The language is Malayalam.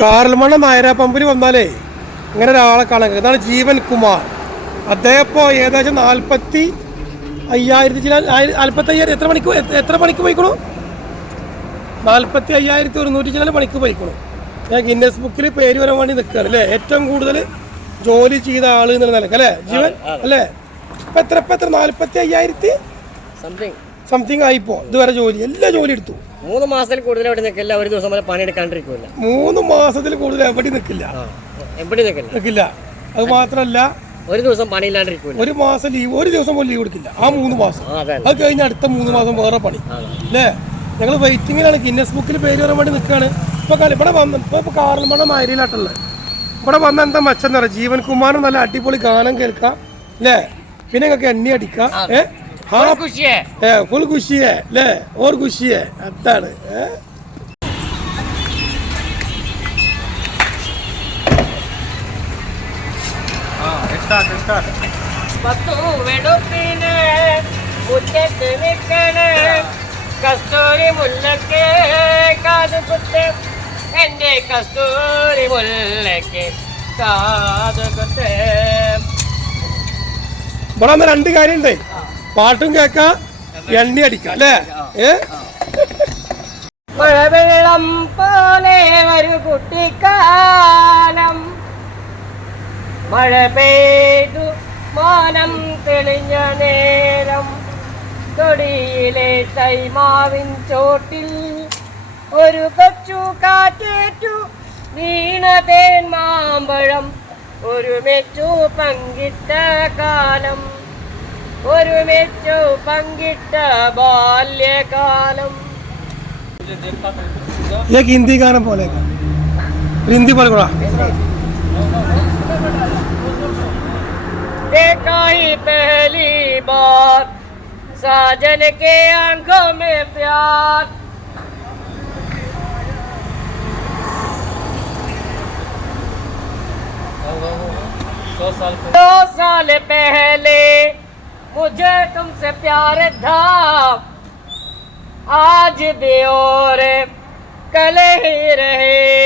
കാറൽമണ്ണ നായര പമ്പിൽ വന്നാലേ ഇങ്ങനെ ഒരാളെ കാണാൻ കഴിയും. ഇതാണ് ജീവൻ കുമാർ. അദ്ദേഹം ഇപ്പോൾ ഏകദേശം നാൽപ്പത്തി അയ്യായിരത്തി ചില നാൽപ്പത്തി അയ്യായിരം എത്ര മണിക്ക് എത്ര മണിക്ക് പോയിക്കണു? നാൽപ്പത്തി അയ്യായിരത്തി ഒരുന്നൂറ്റി ചില മണിക്ക് പോയിക്കണു. ഞാൻ ഗിന്നസ് ബുക്കിൽ പേര് വരാൻ വേണ്ടി നിൽക്കുകയാണ് അല്ലേ? ഏറ്റവും കൂടുതൽ ജോലി ചെയ്ത ആൾ എന്നുള്ള നിലയ്ക്ക് അല്ലേ? ജീവൻ അല്ലേ? ഇപ്പം എത്ര ഇപ്പം എത്ര? നാൽപ്പത്തി അയ്യായിരത്തി സംതിങ് സംതിങ് ആയിപ്പോ. ഇതുവരെ ജോലി എല്ലാ ജോലി എടുത്തു. മൂന്ന് മാസത്തിൽ കൂടുതൽ എവിടെ നിൽക്കില്ല? ഒരു ദിവസം വരെ പണിയെടുക്കാണ്ടിരിക്കില്ല മൂന്ന് മാസത്തിൽ കൂടുതൽ എവിടെ നിൽക്കില്ല. എവിടെ നിൽക്കില്ല? നിൽക്കില്ല. അത് മാത്രമല്ല ഒരു ദിവസം പണിയില്ലാണ്ടിരിക്കില്ല ഒരു മാസം ലീവ് ഒരു ദിവസം പോലും ലീവ് എടുക്കില്ല. ആ മൂന്ന് മാസം. അതെ കഴിഞ്ഞ അടുത്ത മൂന്ന് മാസം വേറെ പണി. അല്ലേ? ഞങ്ങൾ വെയിറ്റിങ്ങിലാണ് ഗിന്നസ് ബുക്കിൽ പേര് വരാൻ വേണ്ടി നിൽക്കുകയാണ്. ഇപ്പോൾ കളി ഇവിടെ വന്ന് ഇപ്പൊ ഇപ്പൊ കാറൽമണ്ണ നായരിയിലാട്ടുള്ളത് ഇവിടെ വന്ന എന്താ മച്ചെന്ന് പറയാം ജീവൻ കുമാരൻ നല്ല അടിപൊളി ഗാനം കേൾക്കാം. അല്ലേ? പിന്നെ നിങ്ങൾക്ക് എണ്ണി അടിക്കാം. ഏ ഹാ ഖുഷിയേ ഏ ഫുൾ ഖുഷിയേ അല്ലേ ഓർ ഖുഷിയേ അതാണ് ഏ പത്തു വെടുപ്പിന് മുറ്റത്ത് നിൽക്കണ്. കസ്തൂരി മുല്ലക്ക് കാതുകുത്ത് എന്റെ കസ്തൂരി മുല്ലക്ക് കാതുകുത്ത് ഇവിടെ വന്ന രണ്ട് കാര്യമുണ്ടേ. പാട്ടും കേൾക്കാം എണ്ണി അടിക്കാം അല്ലേ? ഏ? മഴവെള്ളം പോലെ ഒരു കുട്ടിക്കാലം. മഴ പെയ്തു മാനം തെളിഞ്ഞ നേരം. തൊടിയിലെ തൈമാവിൻ ചോട്ടിൽ ഒരു കൊച്ചു കാറ്റേറ്റു. വീണതേൻ മാമ്പഴം ഒരു ഒരുമിച്ചു പങ്കിട്ട കാലം. ഒരുമിച്ചു പങ്കിട്ട ബാല്യകാലം ये एक हिंदी गाना बोलेगा और हिंदी बोल बोला देखा ही पहली बार साजन के आंखों में प्यार दो साल पहले मुझे तुमसे प्यार था। आज भी और कल ही रहेगा